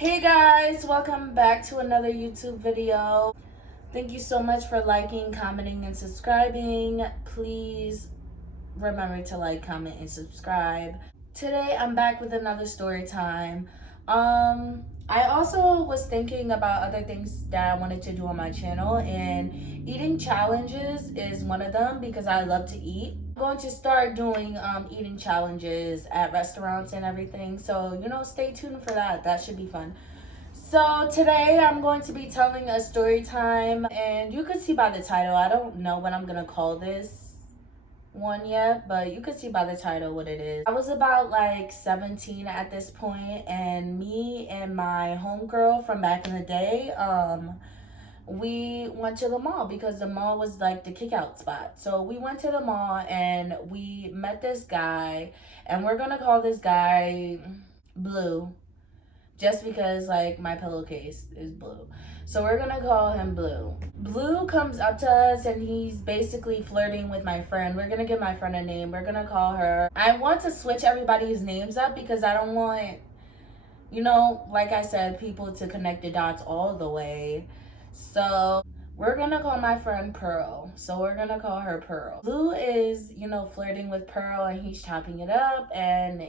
Hey guys, welcome back to another YouTube video. Thank you so much for liking, commenting, and subscribing. Please remember to like, comment, and subscribe. Today I'm back with another story time. I also was thinking about other things that I wanted to do on my channel, and eating challenges is one of them because I love to eat. I'm going to start doing eating challenges at restaurants and everything, so stay tuned for that. That should be fun. So today I'm going to be telling a story time, and you could see by the title, I don't know what I'm gonna call this one yet, but you could see by the title what it is. I was about like 17 at this point, and me and my homegirl from back in the day, we went to the mall because the mall was like the kick out spot. So we went to the mall and we met this guy, and we're gonna call this guy Blue, just because like my pillowcase is blue. So we're gonna call him Blue. Blue comes up to us and he's basically flirting with my friend. We're gonna give my friend a name. We're gonna call her. I want to switch everybody's names up because I don't want, like I said, people to connect the dots all the way. So we're gonna call my friend Pearl. So we're gonna call her Pearl. Blue is, flirting with Pearl, and he's chopping it up, and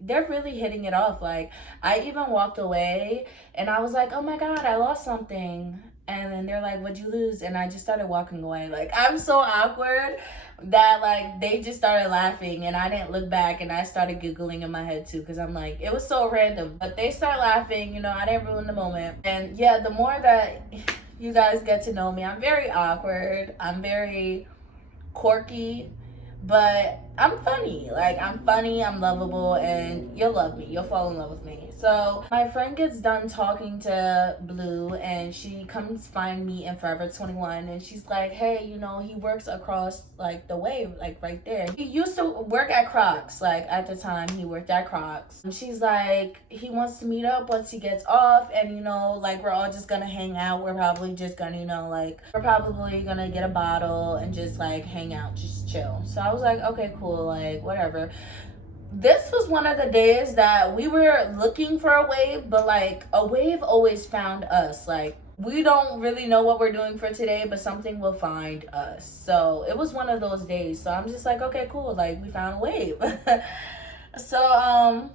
they're really hitting it off. Like, I even walked away and I was like, oh my god, I lost something. And then they're like, what'd you lose? And I just started walking away. Like, I'm so awkward that like they just started laughing, and I didn't look back, and I started giggling in my head too because I'm like, it was so random. But they start laughing, I didn't ruin the moment. And yeah, the more that you guys get to know me, I'm very awkward, I'm very quirky, but I'm funny. Like, I'm funny, I'm lovable, and you'll love me. You'll fall in love with me. So my friend gets done talking to Blue, and she comes find me in Forever 21, and she's like, hey, he works across like the way, like right there. He used to work at Crocs. Like, at the time he worked at Crocs. And she's like, he wants to meet up once he gets off, and like, we're all just gonna hang out. We're probably just gonna, we're probably gonna get a bottle and just like hang out, just chill. So I was like, okay, cool, like whatever. This was one of the days that we were looking for a wave, but like a wave always found us. Like, we don't really know what we're doing for today, but something will find us. So it was one of those days. So I'm just like, okay, cool, like we found a wave. So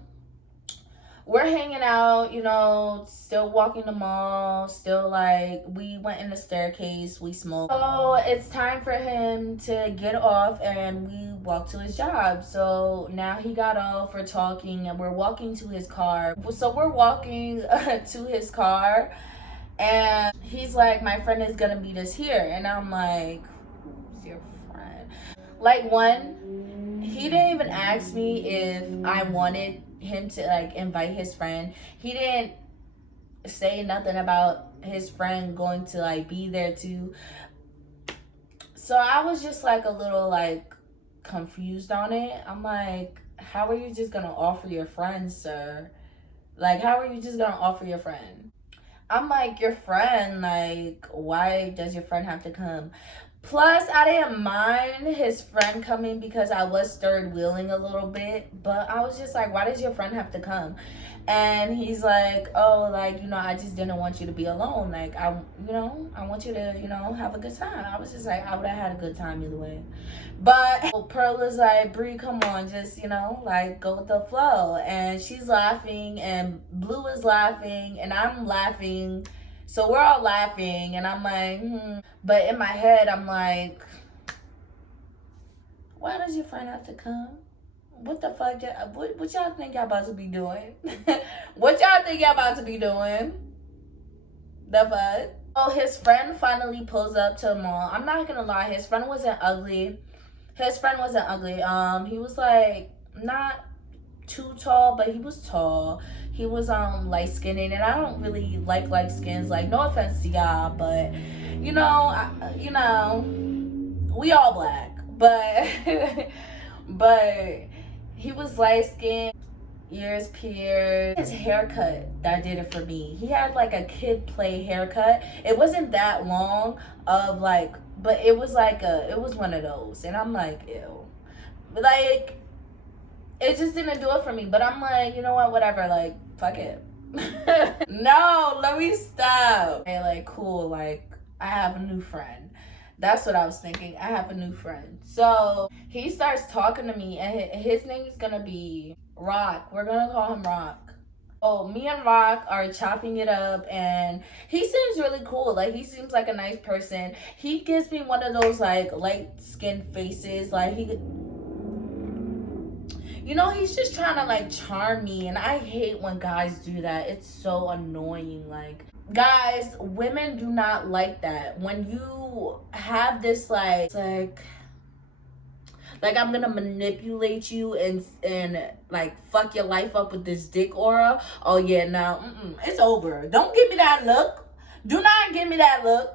we're hanging out, still walking the mall, still like, we went in the staircase, we smoked. So it's time for him to get off, and we walked to his job. So now he got off, we're talking, and we're walking to his car. So we're walking to his car, and he's like, my friend is gonna meet us here. And I'm like, who's your friend? Like, he didn't even ask me if I wanted him to like invite his friend. He didn't say nothing about his friend going to like be there too. So I was just like a little like confused on it. I'm like, how are you just gonna offer your friend, sir? Like, how are you just gonna offer your friend? I'm like, your friend, like, why does your friend have to come? Plus, I didn't mind his friend coming because I was third wheeling a little bit, but I was just like, why does your friend have to come? And he's like, oh, like, I just didn't want you to be alone. Like, I want you to, have a good time. I was just like, I would have had a good time either way. But Pearl is like, Bree, come on, just, like, go with the flow. And she's laughing, and Blue is laughing, and I'm laughing. So we're all laughing, and I'm like, But in my head, I'm like, why does your friend have to come? What the fuck? What y'all think y'all about to be doing? What y'all think y'all about to be doing? The fuck? Oh, his friend finally pulls up to the mall. I'm not gonna lie, his friend wasn't ugly. He was like not too tall, but he was tall. He was light skinned, and I don't really like light skins. Like, no offense to y'all, but we all black, but but he was light skinned, ears pierced. His haircut that did it for me. He had like a kid play haircut. It wasn't that long of like, but it was like it was one of those, and I'm like, ew. Like, it just didn't do it for me. But I'm like, you know what, whatever, like, fuck it. No, let me stop. Okay, like, cool, like, I have a new friend. That's what I was thinking. I have a new friend. So he starts talking to me, and his name is gonna be Rock. We're gonna call him Rock. Oh, me and Rock are chopping it up, and he seems really cool. Like, he seems like a nice person. He gives me one of those, like, light-skinned faces. Like, he's just trying to, like, charm me, and I hate when guys do that. It's so annoying. Like, guys, women do not like that. When you have this, like I'm gonna manipulate you and like fuck your life up with this dick aura. Oh yeah, now it's over. Don't give me that look. Do not give me that look.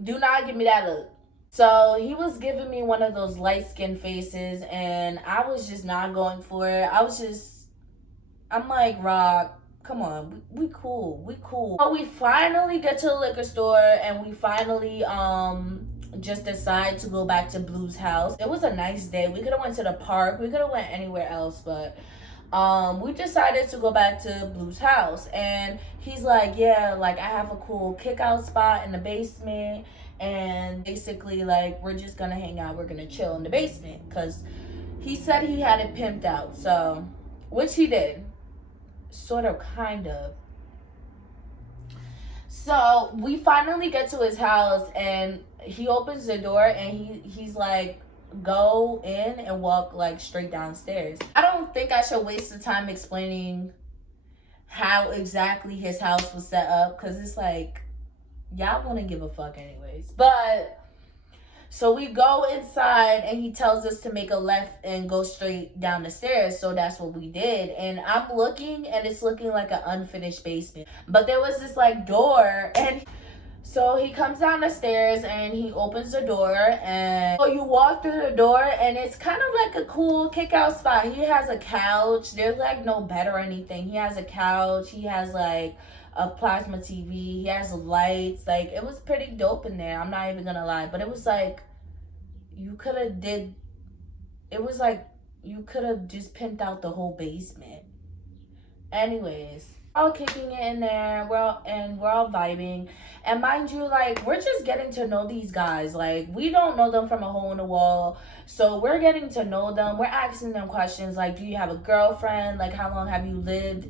Do not give me that look. So he was giving me one of those light skinned faces, and I was just not going for it. I'm like, Rock, come on, we cool, we cool. So we finally get to the liquor store, and we finally just decide to go back to Blue's house. It was a nice day. We could have went to the park. We could have went anywhere else, but we decided to go back to Blue's house. And he's like, yeah, like I have a cool kick out spot in the basement, and basically like we're just gonna hang out, we're gonna chill in the basement, because he said he had it pimped out. So, which he did, sort of, kind of. So we finally get to his house, and he opens the door, and he's like, go in and walk like straight downstairs. I don't think I should waste the time explaining how exactly his house was set up, because it's like, y'all wouldn't give a fuck anyways. But so we go inside, and he tells us to make a left and go straight down the stairs. So that's what we did. And I'm looking, and it's looking like an unfinished basement. But there was this like door, and so he comes down the stairs, and he opens the door, and so you walk through the door, and it's kind of like a cool kick out spot. He has a couch. There's like no bed or anything. He has a couch. He has like a plasma TV. He has lights. Like, it was pretty dope in there. I'm not even gonna lie. But it was like, you could have just pimped out the whole basement. Anyways, all kicking it in there. We're all vibing. And mind you, like, we're just getting to know these guys. Like, we don't know them from a hole in the wall. So we're getting to know them. We're asking them questions like, do you have a girlfriend? Like, how long have you lived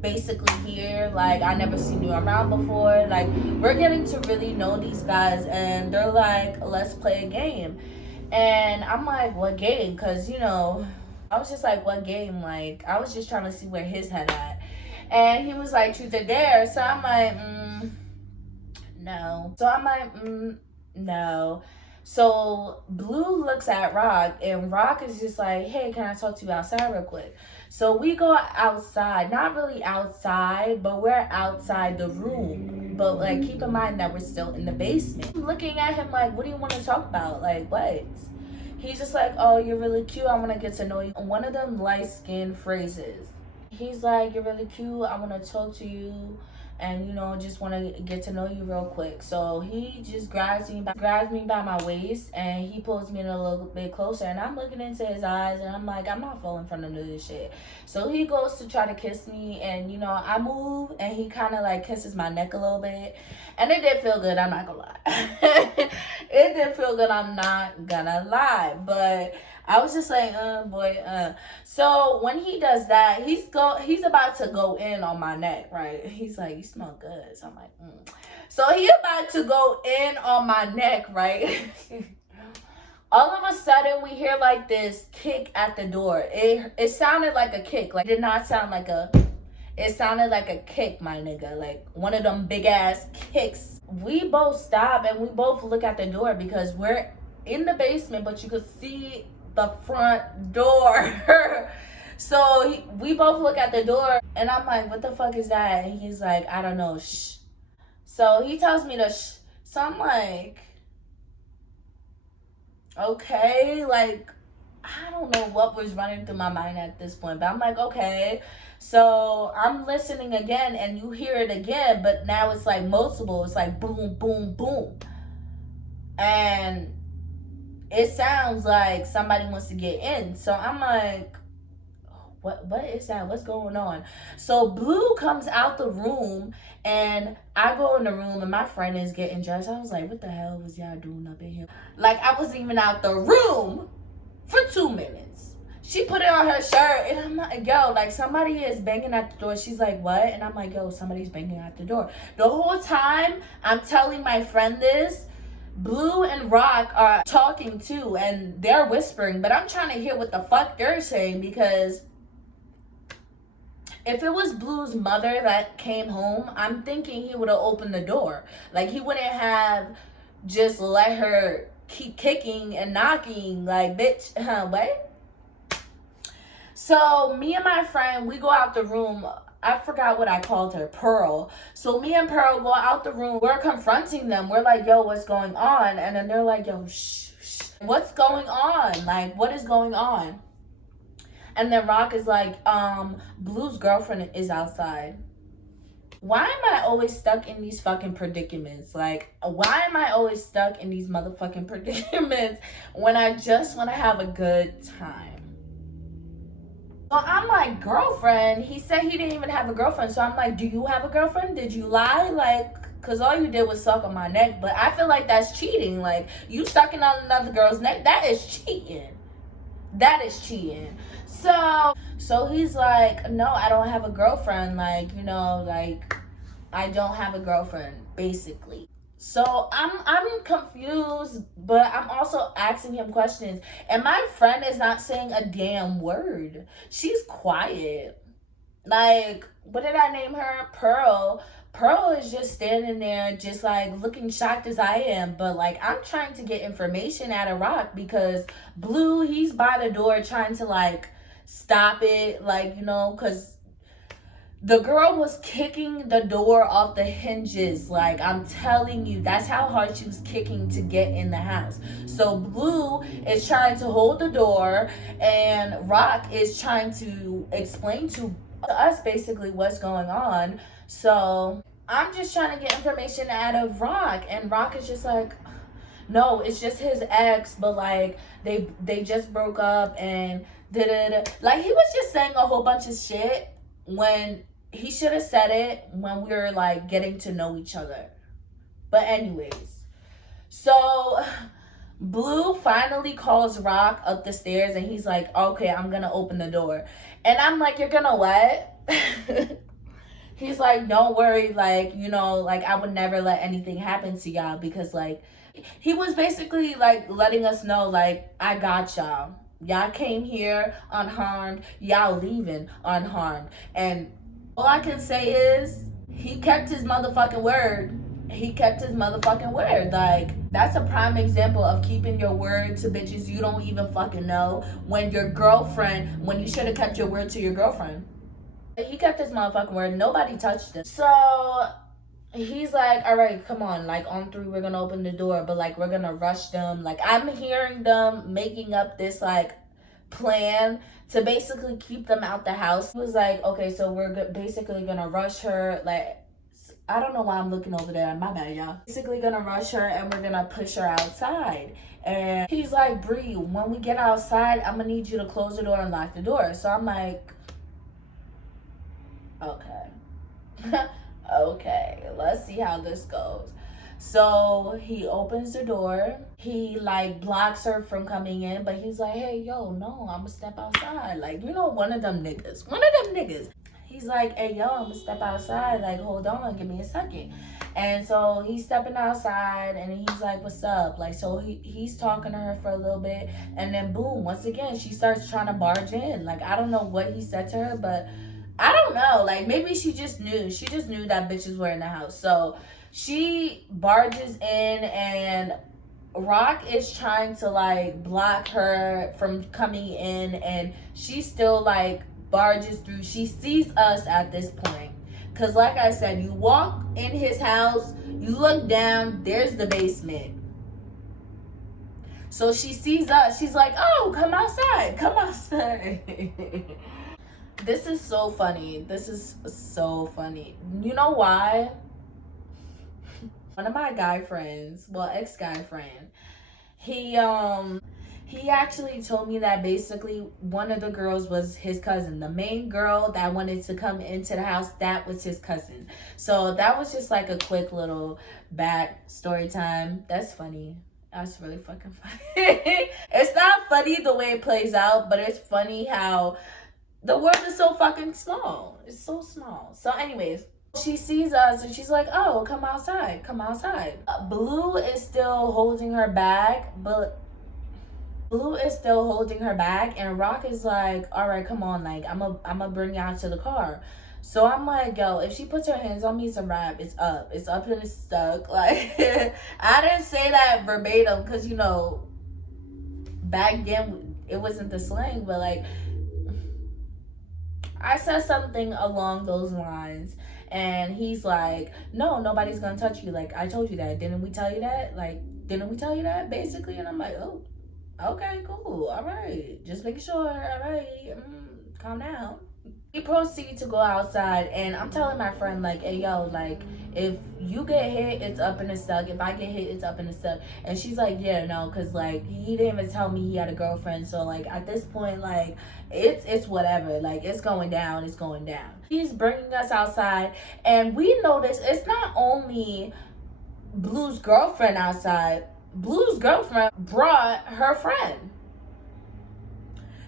basically here? Like, I never seen you around before. Like, we're getting to really know these guys, and they're like, let's play a game. And I'm like, what game? Because I was just like, what game? Like, I was just trying to see where his head at. And he was like, truth or dare. So I'm like, no. So I'm like, no. So Blue looks at Rock, and Rock is just like, hey, can I talk to you outside real quick? So we go outside, not really outside, but we're outside the room. But like, keep in mind that we're still in the basement. I'm looking at him like, what do you want to talk about? Like, what? He's just like, oh, you're really cute, I want to get to know you. One of them light-skinned phrases. He's like, you're really cute, I want to talk to you, and just want to get to know you real quick. So he just grabs me by my waist, and he pulls me in a little bit closer, and I'm looking into his eyes, and I'm like, I'm not falling for none of this shit. So he goes to try to kiss me, and I move, and he kind of like kisses my neck a little bit, and it did feel good, I'm not gonna lie. It did feel good, I'm not gonna lie. But I was just like, boy. So when he does that, he's about to go in on my neck, right? He's like, you smell good. So I'm like, So he about to go in on my neck, right? All of a sudden, we hear like this kick at the door. It sounded like a kick. Like, it did not sound like it sounded like a kick, my nigga. Like, one of them big ass kicks. We both stop, and we both look at the door, because we're in the basement, but you could see the front door. So we both look at the door, and I'm like, what the fuck is that? And he's like, I don't know, shh. So he tells me to shh. So I'm like, okay, like, I don't know what was running through my mind at this point, but I'm like, okay. So I'm listening again, and you hear it again, but now it's like multiple. It's like boom, boom, boom. And it sounds like somebody wants to get in. So I'm like, what is that? What's going on? So Blue comes out the room, and I go in the room, and my friend is getting dressed. I was like, what the hell was y'all doing up in here? Like, I wasn't even out the room for 2 minutes. She put it on her shirt, and I'm like, yo, like, somebody is banging at the door. She's like, what? And I'm like, yo, somebody's banging at the door. The whole time I'm telling my friend this, Blue and Rock are talking too, and they're whispering, but I'm trying to hear what the fuck they're saying, because if it was Blue's mother that came home, I'm thinking he would have opened the door. Like, he wouldn't have just let her keep kicking and knocking. Like, bitch, what? So me and my friend, we go out the room. I forgot what I called her, Pearl. So me and Pearl go out the room. We're confronting them. We're like, yo, what's going on? And then they're like, yo, shh, shh. What's going on? Like, what is going on? And then Rock is like, Blue's girlfriend is outside. Why am I always stuck in these fucking predicaments? Like, why am I always stuck in these motherfucking predicaments when I just want to have a good time? So I'm like, girlfriend? He said he didn't even have a girlfriend. So I'm like, do you have a girlfriend? Did you lie? Like, because all you did was suck on my neck. But I feel like that's cheating. Like, you sucking on another girl's neck, that is cheating. That is cheating. So he's like, no, I don't have a girlfriend. Like, you know, like, I don't have a girlfriend, basically. So I'm confused, but I'm also asking him questions. And my friend is not saying a damn word. She's quiet. Like, what did I name her? Pearl. Pearl is just standing there, just like looking shocked as I am. But like, I'm trying to get information out of Rock, because Blue, he's by the door trying to like stop it. Like, you know, because the girl was kicking the door off the hinges. Like, I'm telling you, that's how hard she was kicking to get in the house. So Blue is trying to hold the door, and Rock is trying to explain to us basically what's going on. So I'm just trying to get information out of Rock, and Rock is just like, no, it's just his ex, but like they just broke up, and like, he was just saying a whole bunch of shit when he should have said it when we were like getting to know each other. But anyways, so Blue finally calls Rock up the stairs, and he's like, okay, I'm gonna open the door. And I'm like, you're gonna what? He's like, don't worry, like, you know, like, I would never let anything happen to y'all, because like, he was basically like letting us know, like, I got y'all. Y'all came here unharmed. Y'all leaving unharmed. And all I can say is, he kept his motherfucking word. He kept his motherfucking word. Like, that's a prime example of keeping your word to bitches you don't even fucking know, when your girlfriend, when you should have kept your word to your girlfriend. He kept his motherfucking word. Nobody touched him. So he's like, all right, come on, like, on 3 we're gonna open the door, but like, we're gonna rush them. Like, I'm hearing them making up this like plan to basically keep them out the house. He was like, okay, so we're basically gonna rush her. Like, I don't know why I'm looking over there, my bad, y'all. Basically gonna rush her, and we're gonna push her outside. And he's like, Bree, when we get outside, I'm gonna need you to close the door and lock the door. So I'm like, okay. Okay, let's see how this goes. So he opens the door. He like blocks her from coming in, but he's like, hey, yo, no, I'm gonna step outside. Like, you know, one of them niggas. He's like, hey, yo, I'm gonna step outside. Like, hold on, give me a second. And so he's stepping outside, and he's like, what's up? Like, so he's talking to her for a little bit, and then boom, once again, she starts trying to barge in. Like, I don't know what he said to her, but I don't know. Like, maybe she just knew. She just knew that bitches were in the house. So she barges in, and Rock is trying to like block her from coming in, and she still like barges through. She sees us at this point, because like I said, you walk in his house, you look down, there's the basement. So she sees us. She's like, oh, come outside. This is so funny. You know why? One of my guy friends, well, ex-guy friend, he He actually told me that basically one of the girls was his cousin. The main girl that wanted to come into the house, that was his cousin. So that was just like a quick little back story time. That's funny. That's really fucking funny. It's not funny the way it plays out, but it's funny how the world is so fucking small. It's so small. So anyways, she sees us and she's like, oh, come outside. Come outside. Blue is still holding her bag, and Rock is like, all right, come on, like, I'm a bring you out to the car. So I'm like, yo, if she puts her hands on me, it's a wrap. It's up and it's stuck. Like, I didn't say that verbatim because, you know, back then it wasn't the slang, but like, I said something along those lines. And he's like, no, nobody's gonna touch you. Like, I told you that. Didn't we tell you that? Like, didn't we tell you that, basically? And I'm like, oh, okay, cool. All right. Just making sure. All right. Calm down. We proceed to go outside, and I'm telling my friend, like, hey, yo, like, if you get hit, it's up and it's stuck. If I get hit, it's up and it's stuck. And she's like, yeah, no, because, like, he didn't even tell me he had a girlfriend. So, like, at this point, like, it's whatever. Like, it's going down. It's going down. He's bringing us outside, and we notice it's not only Blue's girlfriend outside. Blue's girlfriend brought her friend.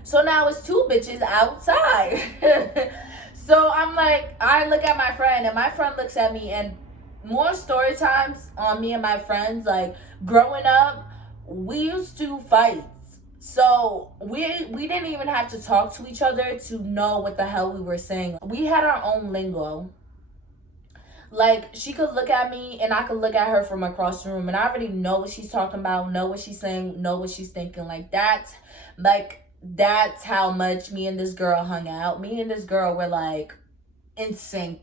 So now it's two bitches outside. So I'm like, I look at my friend, and my friend looks at me, and more story times on me and my friends. Like, growing up, we used to fight. So we didn't even have to talk to each other to know what the hell we were saying. We had our own lingo. Like, she could look at me and I could look at her from across the room, and I already know what she's talking about, know what she's saying, know what she's thinking. That's how much me and this girl hung out. Me and this girl were like in sync.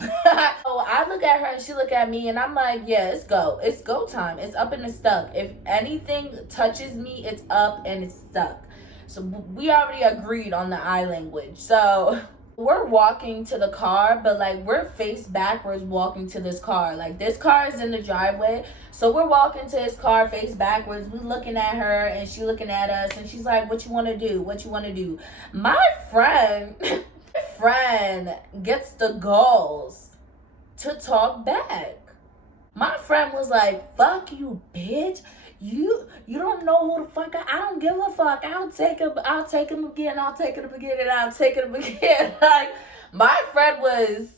So I look at her and she look at me, and I'm like, yeah, it's go time. It's up and it's stuck. If anything touches me, it's up and it's stuck. So we already agreed on the eye language. So we're walking to the car, but like, we're face backwards walking to this car. Like, this car is in the driveway, so we're walking to his car face backwards. We looking at her and she looking at us, and she's like, what you want to do? My friend gets the galls to talk back. My friend was like, fuck you, bitch. You don't know who the fuck I don't give a fuck. I'll take him again. Like, my friend was,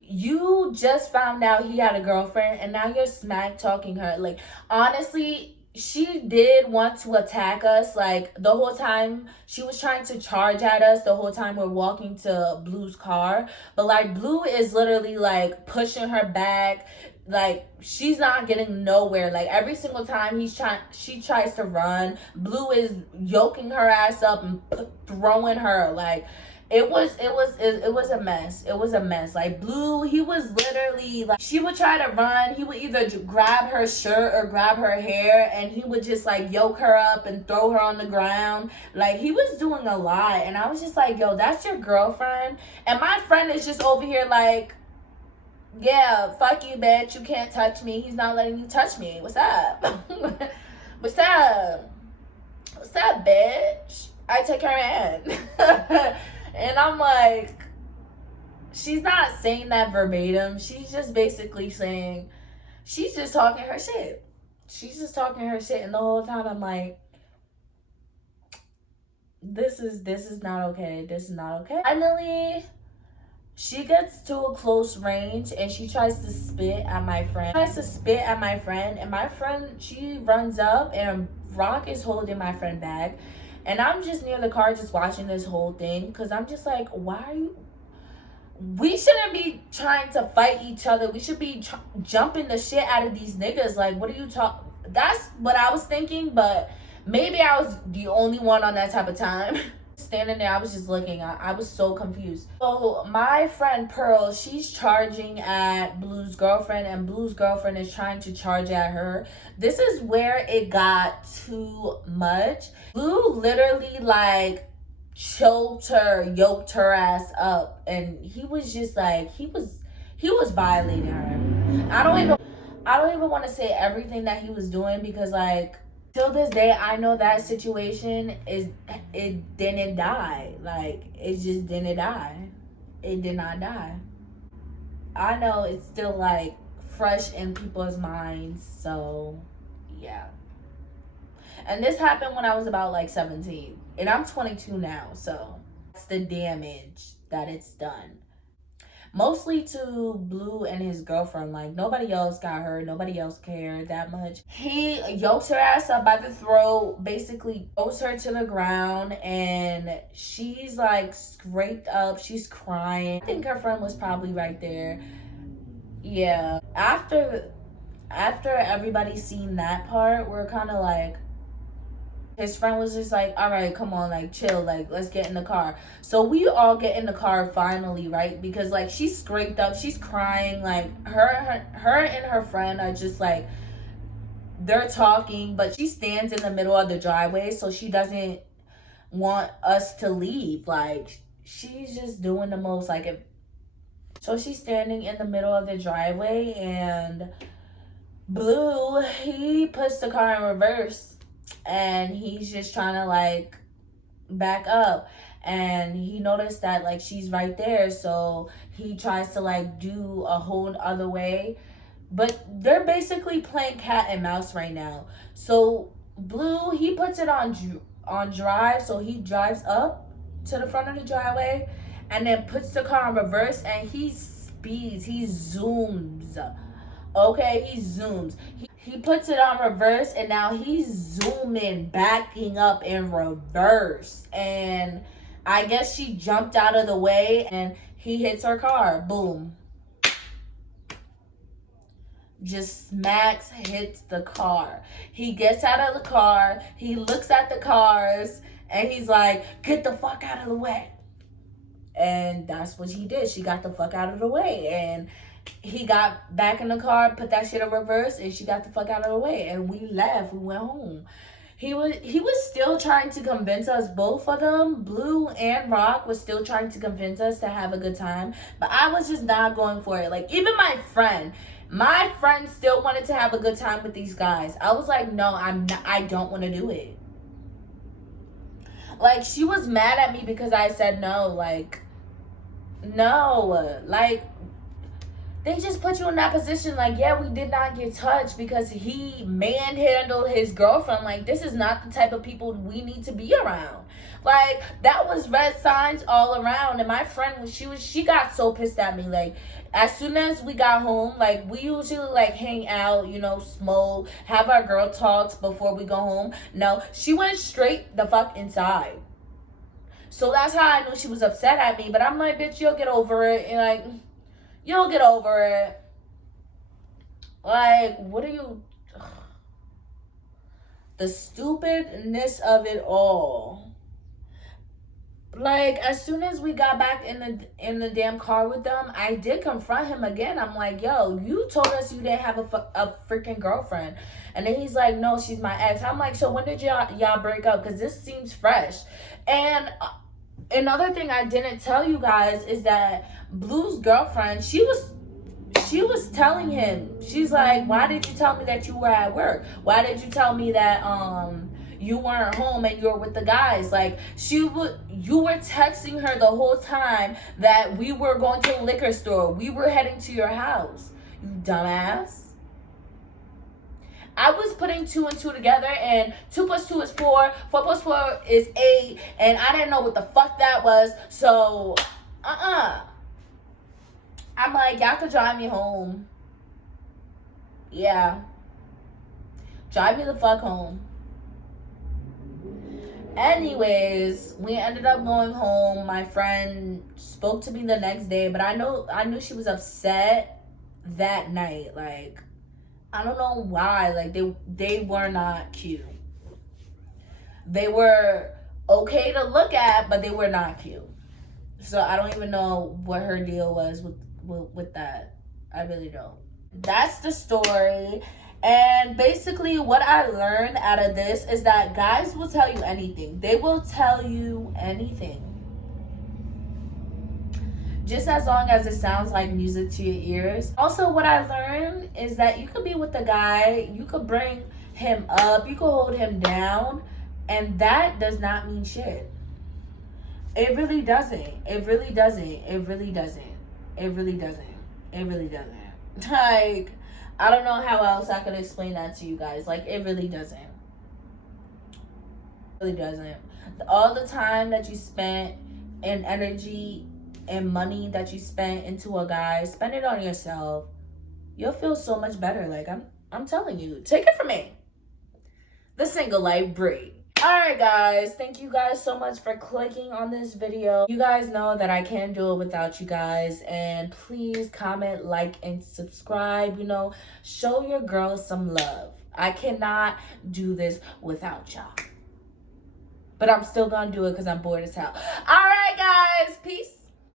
you just found out he had a girlfriend, and now you're smack talking her. Like, honestly, she did want to attack us. Like, the whole time she was trying to charge at us the whole time we're walking to Blue's car. But like, Blue is literally like pushing her back. Like, she's not getting nowhere. Like, every single time she tries to run, Blue is yoking her ass up and throwing her. Like, it was a mess. It was a mess. Like, Blue, he was literally like, she would try to run, he would either grab her shirt or grab her hair, and he would just like yoke her up and throw her on the ground. Like, he was doing a lot, and I was just like, yo, that's your girlfriend? And my friend is just over here like, yeah, fuck you, bitch. You can't touch me. He's not letting you touch me. What's up? What's up? What's up, bitch? I take her in. And I'm like, she's not saying that verbatim. She's just basically saying, she's just talking her shit. And the whole time I'm like, this is not okay. Finally, she gets to a close range and she tries to spit at my friend. And my friend, she runs up, and Rock is holding my friend back. And I'm just near the car just watching this whole thing, because I'm just like, why are you... We shouldn't be trying to fight each other. We should be jumping the shit out of these niggas. Like, what are you talking... That's what I was thinking, but maybe I was the only one on that type of time. Standing there, I was just looking. I was so confused. So my friend Pearl, she's charging at Blue's girlfriend, and Blue's girlfriend is trying to charge at her. This is where it got too much. Blue literally like yoked her ass up, and he was just like, he was violating her. I don't even want to say everything that he was doing, because like, Till this day, I know that situation it didn't die. Like, it just didn't die. It did not die. I know it's still like fresh in people's minds. So, yeah. And this happened when I was about like 17. And I'm 22 now. So, that's the damage that it's done. Mostly to Blue and his girlfriend. Like, nobody else got hurt. Nobody else cared that much. He yokes her ass up by the throat, basically throws her to the ground, and she's like scraped up. She's crying. I think her friend was probably right there. Yeah. After everybody seen that part, we're kind of like, his friend was just like, all right, come on, like, chill, like, let's get in the car. So we all get in the car finally, right? Because, like, she's scraped up, she's crying, like, her and her friend are just like, they're talking, but she stands in the middle of the driveway, so she doesn't want us to leave. Like, she's just doing the most, like, so she's standing in the middle of the driveway, and Blue, he puts the car in reverse. And he's just trying to like back up, and he noticed that like she's right there, so he tries to like do a whole other way, but they're basically playing cat and mouse right now. So Blue, he puts it on drive, so he drives up to the front of the driveway and then puts the car in reverse, and he speeds, he zooms. Okay, he zooms. He puts it on reverse, and now he's zooming, backing up in reverse. And I guess she jumped out of the way, and he hits her car. Boom. Just smacks, hits the car. He gets out of the car. He looks at the cars, and he's like, get the fuck out of the way. And that's what he did. She got the fuck out of the way. And he got back in the car, put that shit in reverse, and she got the fuck out of the way. And we left. We went home. He was still trying to convince us, both of them, Blue and Rock, was still trying to convince us to have a good time. But I was just not going for it. Like, even my friend still wanted to have a good time with these guys. I was like, no, I don't want to do it. Like, she was mad at me because I said no. Like, no. Like, they just put you in that position. Like, yeah, we did not get touched because he manhandled his girlfriend. Like, this is not the type of people we need to be around. Like, that was red signs all around. And my friend, she got so pissed at me. Like, as soon as we got home, like, we usually like hang out, you know, smoke, have our girl talks before we go home. No, she went straight the fuck inside. So that's how I knew she was upset at me. But I'm like, bitch, you'll get over it. And like, you'll get over it. Like, what are you... The stupidness of it all. Like, as soon as we got back in the damn car with them, I did confront him again. I'm like, yo, you told us you didn't have a freaking girlfriend. And then he's like, no, she's my ex. I'm like, so when did y'all break up? Because this seems fresh. And another thing I didn't tell you guys is that Blue's girlfriend, she was telling him, she's like, why did you tell me that you were at work? Why did you tell me that you weren't home and you were with the guys? Like, you were texting her the whole time that we were going to the liquor store. We were heading to your house. You dumbass. I was putting 2 and 2 together, and 2 plus 2 is 4. 4 plus 4 is 8, and I didn't know what the fuck that was. So, I'm like, y'all could drive me home. Yeah. Drive me the fuck home. Anyways, we ended up going home. My friend spoke to me the next day, but I knew she was upset that night. Like, I don't know why. Like, they were not cute. They were okay to look at, but they were not cute. So I don't even know what her deal was with that. I really don't. That's the story. And basically what I learned out of this is that guys will tell you anything. They will tell you anything. Just as long as it sounds like music to your ears. Also, what I learned is that you could be with a guy, you could bring him up, you can hold him down, and that does not mean shit. It really doesn't. It really doesn't. It really doesn't. It really doesn't. It really doesn't. Like, I don't know how else I could explain that to you guys. Like, it really doesn't. It really doesn't. All the time that you spent and energy and money that you spent into a guy, spend it on yourself. You'll feel so much better. Like, I'm telling you. Take it from me. The Single Life Bree. Alright guys, thank you guys so much for clicking on this video. You guys know that I can't do it without you guys, and please comment, like, and subscribe. You know, show your girls some love. I cannot do this without y'all, but I'm still gonna do it because I'm bored as hell. Alright guys, peace.